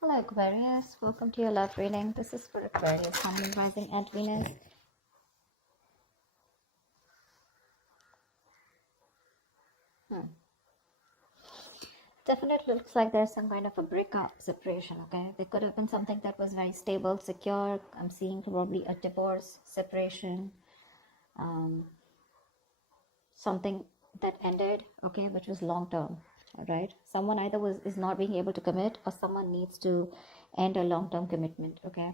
Hello Aquarius, welcome to your love reading. This is for Aquarius, Sun, Moon, Rising and Venus. Definitely looks like there's some kind of a breakup, separation, okay? There could have been something that was very stable, secure. I'm seeing probably a divorce, separation, something that ended, okay, which was long term, all right? Someone either is not being able to commit or someone needs to end a long term commitment, okay?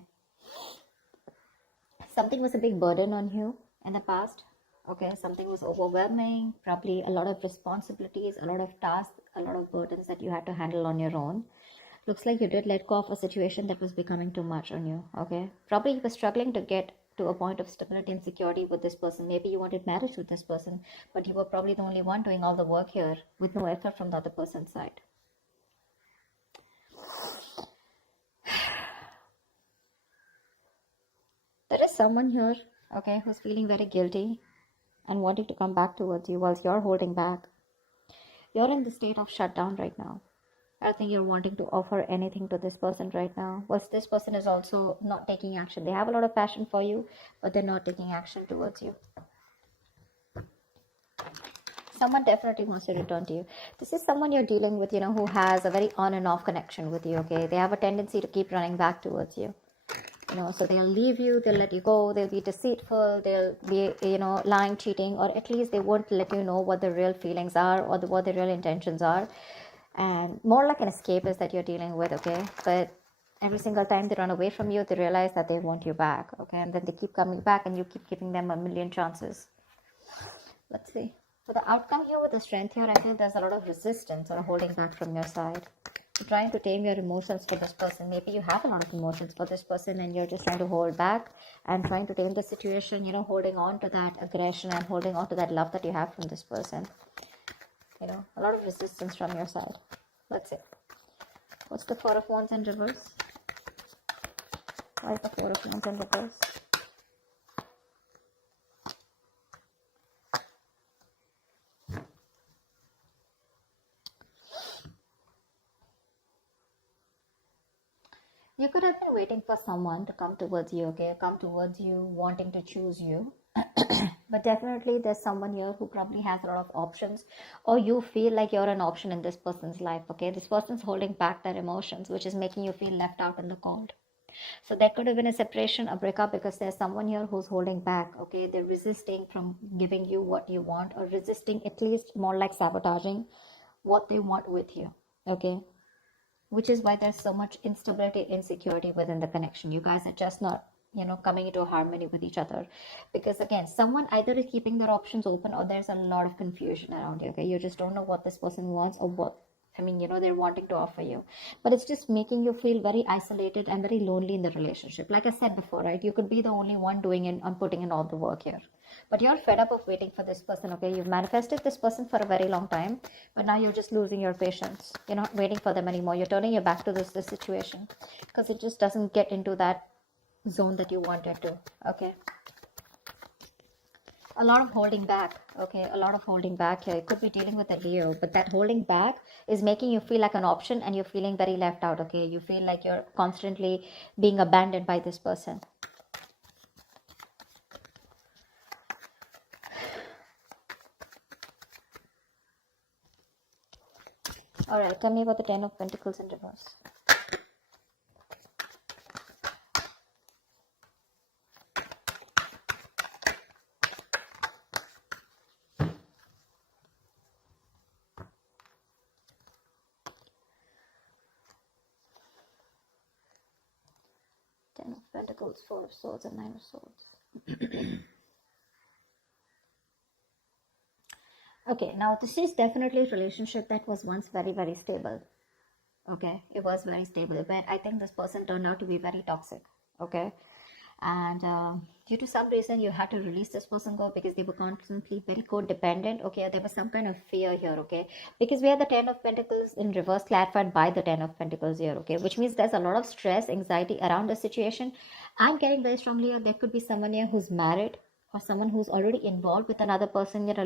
Something was a big burden on you in the past, okay? Something was overwhelming, probably a lot of responsibilities, a lot of tasks, a lot of burdens that you had to handle on your own. Looks like you did let go of a situation that was becoming too much on you, okay? Probably you were struggling to get to a point of stability and security with this person. Maybe you wanted marriage with this person, but you were probably the only one doing all the work here with no effort from the other person's side. There is someone here, okay, who's feeling very guilty and wanting to come back towards you whilst you're holding back. You're in the state of shutdown right now. I don't think you're wanting to offer anything to this person right now. Whilst this person is also not taking action. They have a lot of passion for you, but they're not taking action towards you. Someone definitely wants to return to you. This is someone you're dealing with, who has a very on and off connection with you, okay? They have a tendency to keep running back towards you. So they'll leave you, they'll let you go, they'll be deceitful, they'll be, lying, cheating, or at least they won't let you know what the real feelings are or what the real intentions are. And more like an escapist that you're dealing with, okay? But every single time they run away from you, they realize that they want you back, okay? And then they keep coming back and you keep giving them a million chances. Let's see. For the outcome here with the strength here, I feel there's a lot of resistance or holding back from your side. You're trying to tame your emotions for this person. Maybe you have a lot of emotions for this person and you're just trying to hold back and trying to tame the situation, holding on to that aggression and holding on to that love that you have from this person. A lot of resistance from your side. Let's see. What's the Four of Wands in reverse? Why is the Four of Wands in reverse? You could have been waiting for someone to come towards you, okay? Come towards you, wanting to choose you. But definitely there's someone here who probably has a lot of options, or you feel like you're an option in this person's life, okay? This person's holding back their emotions, which is making you feel left out in the cold. So there could have been a separation, a breakup, because there's someone here who's holding back, okay? They're resisting from giving you what you want, or resisting, at least more like sabotaging what they want with you, okay? Which is why there's so much instability, insecurity within the connection. You guys are just not, coming into harmony with each other, because again, someone either is keeping their options open or there's a lot of confusion around you, okay? You just don't know what this person wants or what they're wanting to offer you, but it's just making you feel very isolated and very lonely in the relationship. Like I said before, right? You could be the only one doing it and putting in all the work here, but you're fed up of waiting for this person, okay? You've manifested this person for a very long time, but now you're just losing your patience. You're not waiting for them anymore. You're turning your back to this situation because it just doesn't get into that zone that you wanted to, okay? A lot of holding back, okay? A lot of holding back here. It could be dealing with a Leo, but that holding back is making you feel like an option and you're feeling very left out, okay? You feel like you're constantly being abandoned by this person. All right, tell me about the Ten of Pentacles in reverse. Ten of Pentacles, Four of Swords, and Nine of Swords. Okay, now this is definitely a relationship that was once very, very stable. Okay, it was very stable, but I think this person turned out to be very toxic. Okay, and due to some reason you had to release this person go because they were constantly very codependent. Okay, there was some kind of fear here. Okay, because we have the Ten of Pentacles in reverse clarified by the Ten of Pentacles here. Okay, which means there's a lot of stress, anxiety around the situation. I'm getting very strongly here there could be someone here who's married or someone who's already involved with another person in a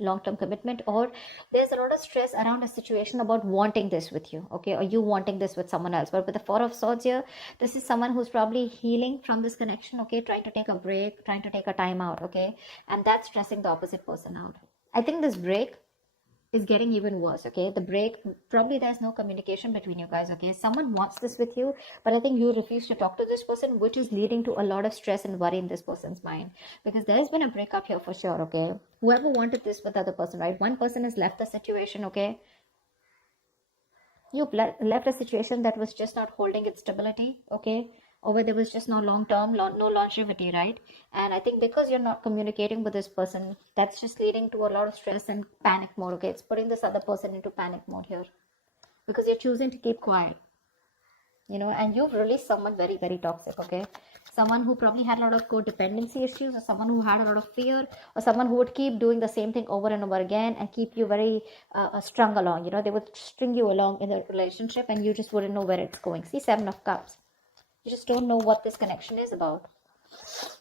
long-term commitment, or there's a lot of stress around a situation about wanting this with you, okay, or you wanting this with someone else. But with the Four of Swords here, this is someone who's probably healing from this connection, okay, trying to take a break, trying to take a time out, okay, and that's stressing the opposite person out. I think this break is getting even worse, okay? The break, probably there's no communication between you guys, okay? Someone wants this with you, but I think you refuse to talk to this person, which is leading to a lot of stress and worry in this person's mind, because there's been a breakup here for sure, okay? Whoever wanted this with the other person, right? One person has left the situation, okay? You've left a situation that was just not holding its stability, okay? Or where there was just no long-term, no longevity, right? And I think because you're not communicating with this person, that's just leading to a lot of stress and panic mode, okay? It's putting this other person into panic mode here because you're choosing to keep quiet, you know, and you've released someone very, very toxic, okay? Someone who probably had a lot of codependency issues, or someone who had a lot of fear, or someone who would keep doing the same thing over and over again and keep you very strung along, you know, they would string you along in the relationship and you just wouldn't know where it's going. See, Seven of Cups. You just don't know what this connection is about.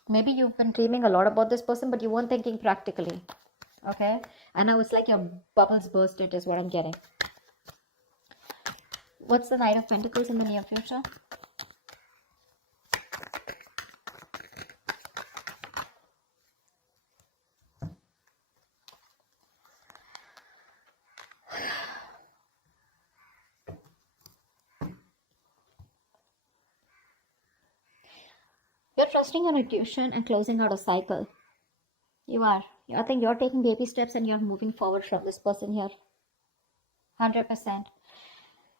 Maybe you've been dreaming a lot about this person, but you weren't thinking practically, okay? And now it's like your bubbles bursted is what I'm getting. What's the Knight of Pentacles in the near future? You're trusting your intuition and closing out a cycle. You are. I think you're taking baby steps and you're moving forward from this person here. 100%.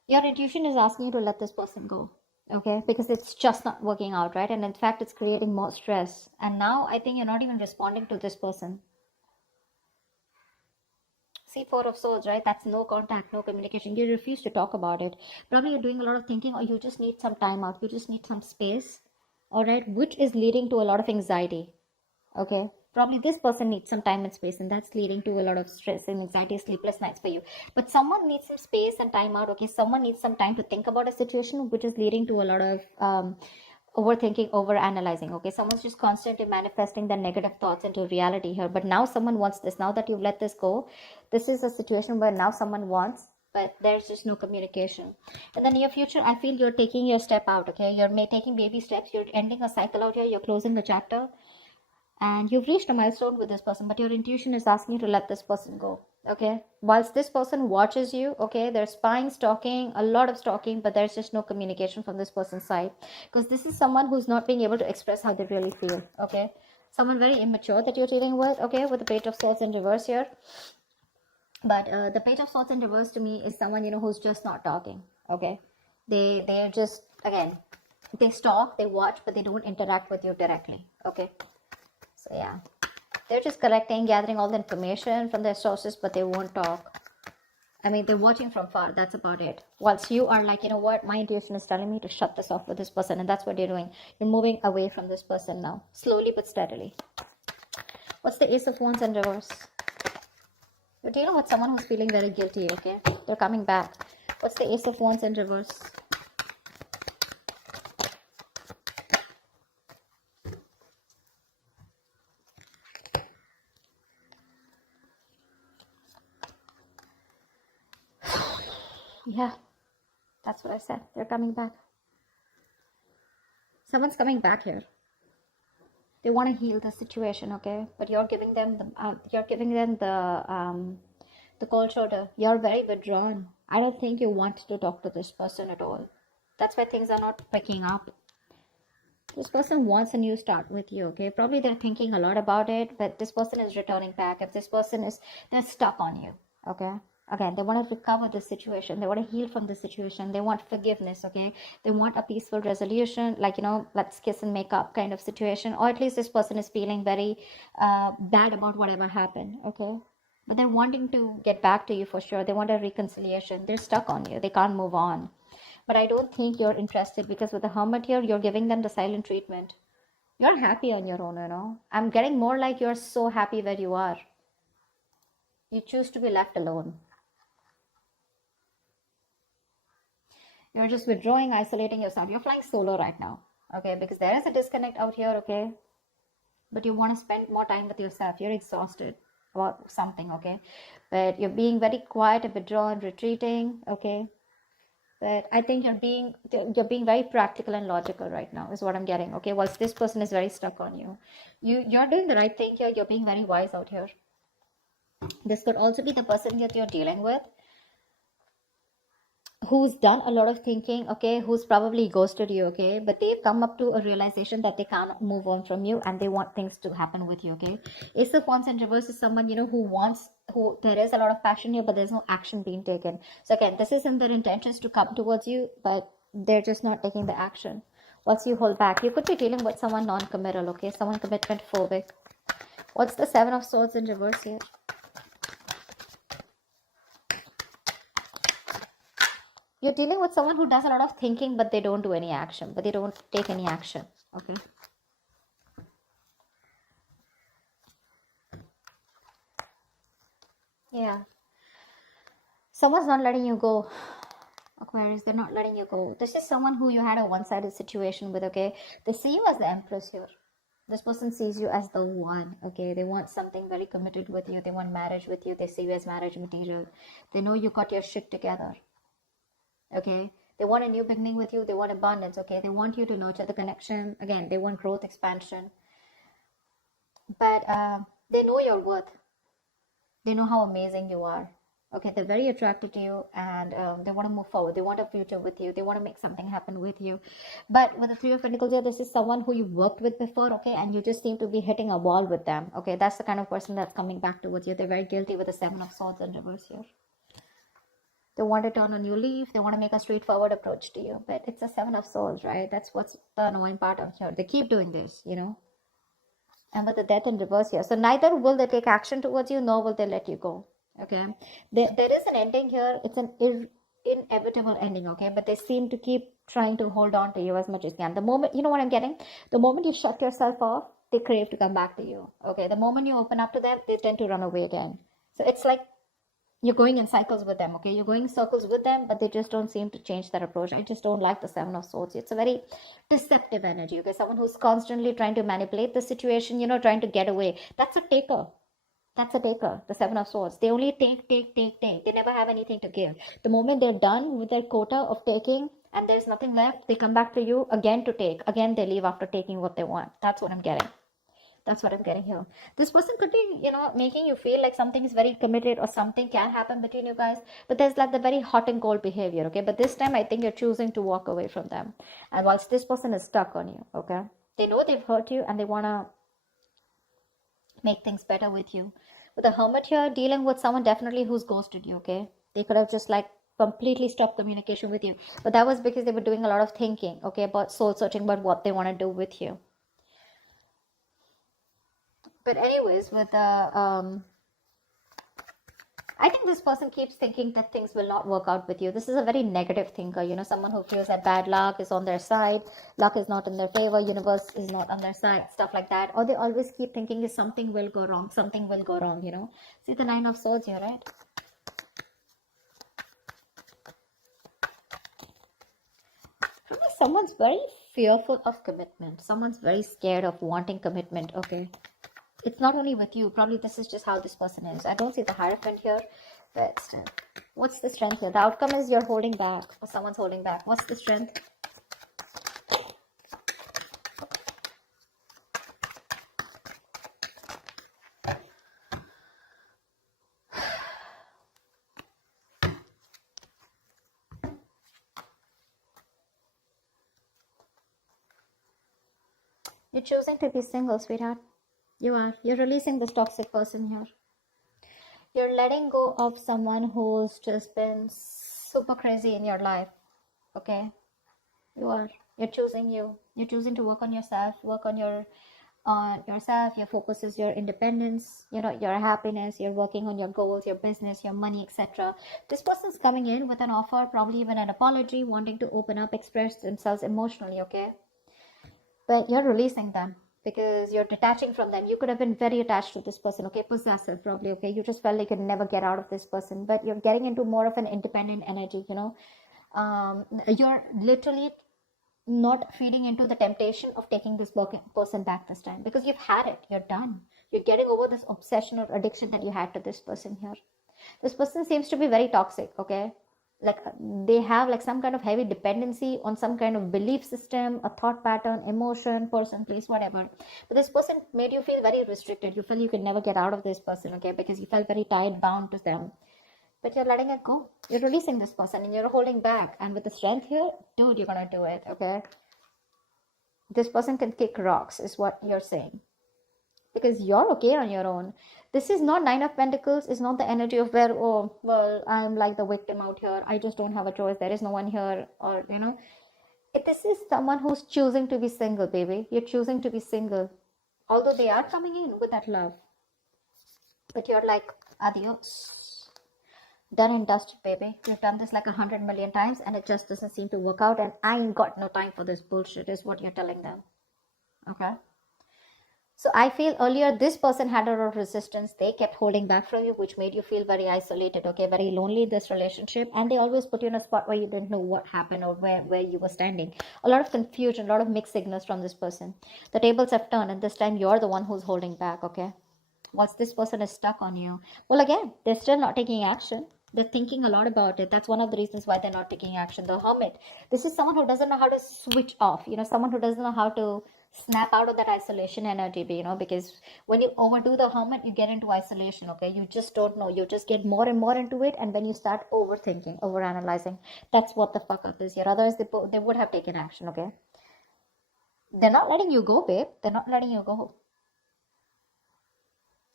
Your intuition is asking you to let this person go, okay? Because it's just not working out, right? And in fact, it's creating more stress. And now I think you're not even responding to this person. See, Four of Swords, right? That's no contact, no communication. You refuse to talk about it. Probably you're doing a lot of thinking, or you just need some time out. You just need some space. All right, which is leading to a lot of anxiety, okay? Probably this person needs some time and space, and that's leading to a lot of stress and anxiety, sleepless nights for you. But someone needs some space and time out, okay? Someone needs some time to think about a situation, which is leading to a lot of overthinking, overanalyzing, okay? Someone's just constantly manifesting their negative thoughts into reality here. But now someone wants this. Now that you've let this go, this is a situation where now someone wants, but there's just no communication. In the near future, I feel you're taking your step out, okay? You're taking baby steps. You're ending a cycle out here. You're closing a chapter. And you've reached a milestone with this person, but your intuition is asking you to let this person go, okay? Whilst this person watches you, okay, there's spying, stalking, a lot of stalking, but there's just no communication from this person's side. Because this is someone who's not being able to express how they really feel, okay? Someone very immature that you're dealing with, okay? With the Page of Swords in reverse here. But the Page of Swords in reverse to me is someone, you know, who's just not talking, okay? They're just, again, they stalk, they watch, but they don't interact with you directly, okay? So yeah, they're just collecting, gathering all the information from their sources, but they won't talk. I mean, they're watching from far, that's about it. Whilst you are like, you know what, my intuition is telling me to shut this off with this person, and that's what you're doing. You're moving away from this person now, slowly but steadily. What's the Ace of Wands in reverse? You're dealing with someone who's feeling very guilty, okay? They're coming back. What's the Ace of Wands in reverse? Yeah, that's what I said. They're coming back. Someone's coming back here. They want to heal the situation, okay? But you're giving them the cold shoulder. You're very withdrawn. I don't think you want to talk to this person at all. That's why things are not picking up. This person wants a new start with you, okay? Probably they're thinking a lot about it, but this person is returning back. If this person is, they're stuck on you, okay? Again, they want to recover the situation. They want to heal from the situation. They want forgiveness, okay? They want a peaceful resolution, like, you know, let's kiss and make up kind of situation. Or at least this person is feeling very bad about whatever happened, okay? But they're wanting to get back to you for sure. They want a reconciliation. They're stuck on you. They can't move on. But I don't think you're interested, because with the Hermit here, you're giving them the silent treatment. You're happy on your own, you know? I'm getting more like you're so happy where you are. You choose to be left alone. You're just withdrawing, isolating yourself. You're flying solo right now, okay? Because there is a disconnect out here, okay? But you want to spend more time with yourself. You're exhausted. about something, okay? But you're being very quiet and withdrawn, retreating, okay? But I think you're being very practical and logical right now, is what I'm getting, okay? Whilst this person is very stuck on you. You're doing the right thing here. You're being very wise out here. This could also be the person that you're dealing with who's done a lot of thinking, okay, who's probably ghosted you, okay, but they've come up to a realization that they can't move on from you and they want things to happen with you, okay. Ace of Wands in reverse is someone, who there is a lot of passion here, but there's no action being taken. So again, this is in their intentions to come towards you, but they're just not taking the action. Once you hold back, you could be dealing with someone non-committal, okay, someone commitment phobic. What's the Seven of Swords in reverse here? You're dealing with someone who does a lot of thinking, but they don't do any action, but they don't take any action, okay? Yeah. Someone's not letting you go, Aquarius. They're not letting you go. This is someone who you had a one-sided situation with, okay? They see you as the Empress here. This person sees you as the one, okay? They want something very committed with you. They want marriage with you. They see you as marriage material. They know you got your shit together, okay? They want a new beginning with you. They want abundance, okay? They want you to nurture the connection. Again, they want growth, expansion. But they know your worth. They know how amazing you are. Okay, they're very attracted to you, and they want to move forward. They want a future with you. They want to make something happen with you. But with the Three of Pentacles here, this is someone who you've worked with before, okay? And you just seem to be hitting a wall with them, okay? That's the kind of person that's coming back towards you. They're very guilty with the Seven of Swords in reverse here. They want to turn a new leaf. They want to make a straightforward approach to you. But it's a Seven of Swords, right? That's what's the annoying part of here. They keep doing this, And with the Death in reverse here. So neither will they take action towards you, nor will they let you go. Okay. There is an ending here. It's an inevitable ending, okay? But they seem to keep trying to hold on to you as much as they can. The moment, you know what I'm getting? The moment you shut yourself off, they crave to come back to you. Okay. The moment you open up to them, they tend to run away again. So it's like you're going in cycles with them, okay? You're going in circles with them, but they just don't seem to change their approach. I just don't like the Seven of Swords. It's a very deceptive energy, okay? Someone who's constantly trying to manipulate the situation, trying to get away. That's a taker. That's a taker, the Seven of Swords. They only take. They never have anything to give. The moment they're done with their quota of taking and there's nothing left, they come back to you again to take. Again, they leave after taking what they want. That's what I'm getting. That's what I'm getting here. This person could be, making you feel like something is very committed or something can happen between you guys. But there's like the very hot and cold behavior, okay? But this time I think you're choosing to walk away from them. And whilst this person is stuck on you, okay? They know they've hurt you and they want to make things better with you. With the Hermit here, dealing with someone definitely who's ghosted you, okay? They could have just like completely stopped communication with you. But that was because they were doing a lot of thinking, okay? About soul searching, about what they want to do with you. But anyways, with the I think this person keeps thinking that things will not work out with you. This is a very negative thinker, someone who feels that bad luck is on their side, luck is not in their favor, universe is not on their side, stuff like that. Or they always keep thinking is something will go wrong, See the Nine of Swords here, right? Someone's very fearful of commitment. Someone's very scared of wanting commitment, okay? It's not only with you. Probably this is just how this person is. I don't see the Hierophant here, but still. What's the strength here? The outcome is you're holding back, or someone's holding back. What's the strength? You're choosing to be single, sweetheart. You are. You're releasing this toxic person here. You're letting go of someone who's just been super crazy in your life. Okay? You are. You're choosing you. You're choosing to work on yourself, work on yourself. Your focus is your independence, your happiness. You're working on your goals, your business, your money, etc. This person's coming in with an offer, probably even an apology, wanting to open up, express themselves emotionally, okay? But you're releasing them because you're detaching from them. You could have been very attached to this person, okay? Possessive, probably, okay? You just felt like you'd never get out of this person, but you're getting into more of an independent energy, You're literally not feeding into the temptation of taking this person back this time because you've had it. You're done. You're getting over this obsession or addiction that you had to this person here. This person seems to be very toxic, okay? Like they have like some kind of heavy dependency on some kind of belief system, a thought pattern, emotion, person, place, whatever. But this person made you feel very restricted. You felt you could never get out of this person, okay? Because you felt very tied, bound to them. But you're letting it go. You're releasing this person and you're holding back. And with the strength here, dude, you're gonna do it, okay? This person can kick rocks, is what you're saying. Because you're okay on your own. This is not Nine of Pentacles. It's not the energy of where, oh, well, I'm like the victim out here. I just don't have a choice. There is no one here. Or, you know, this is someone who's choosing to be single, baby. You're choosing to be single. Although they are coming in with that love. But you're like, adios. Done and dusted, baby. You've done this like 100 million times and it just doesn't seem to work out. And I ain't got no time for this bullshit, is what you're telling them. Okay? So I feel earlier this person had a lot of resistance. They kept holding back from you, which made you feel very isolated, okay, very lonely in this relationship. And they always put you in a spot where you didn't know what happened or where you were standing. A lot of confusion, a lot of mixed signals from this person. The tables have turned and this time you're the one who's holding back, okay? Once this person is stuck on you, well, again, they're still not taking action. They're thinking a lot about it. That's one of the reasons why they're not taking action. The hermit. This is someone who doesn't know how to switch off. You know, someone who doesn't know how to snap out of that isolation energy, you know, because when you overdo the hermit, you get into isolation, okay? You just don't know. You just get more and more into it. And when you start overthinking, overanalyzing, that's what the fuck up is here. Otherwise, they would have taken action, okay? They're not letting you go, babe. They're not letting you go.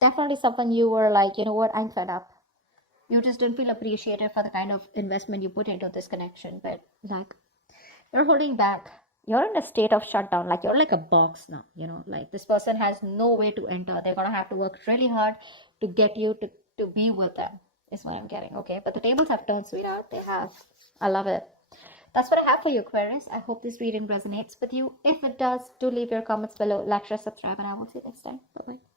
Definitely someone you were like, you know what, I'm fed up. You just didn't feel appreciated for the kind of investment you put into this connection. But like, you're holding back. You're in a state of shutdown. Like you're like a box now, you know, like this person has no way to enter. They're going to have to work really hard to get you to be with them, is what I'm getting. Okay. But the tables have turned, sweetheart. They have. I love it. That's what I have for you, Aquarius. I hope this reading resonates with you. If it does, do leave your comments below, like, share, subscribe, and I will see you next time. Bye-bye.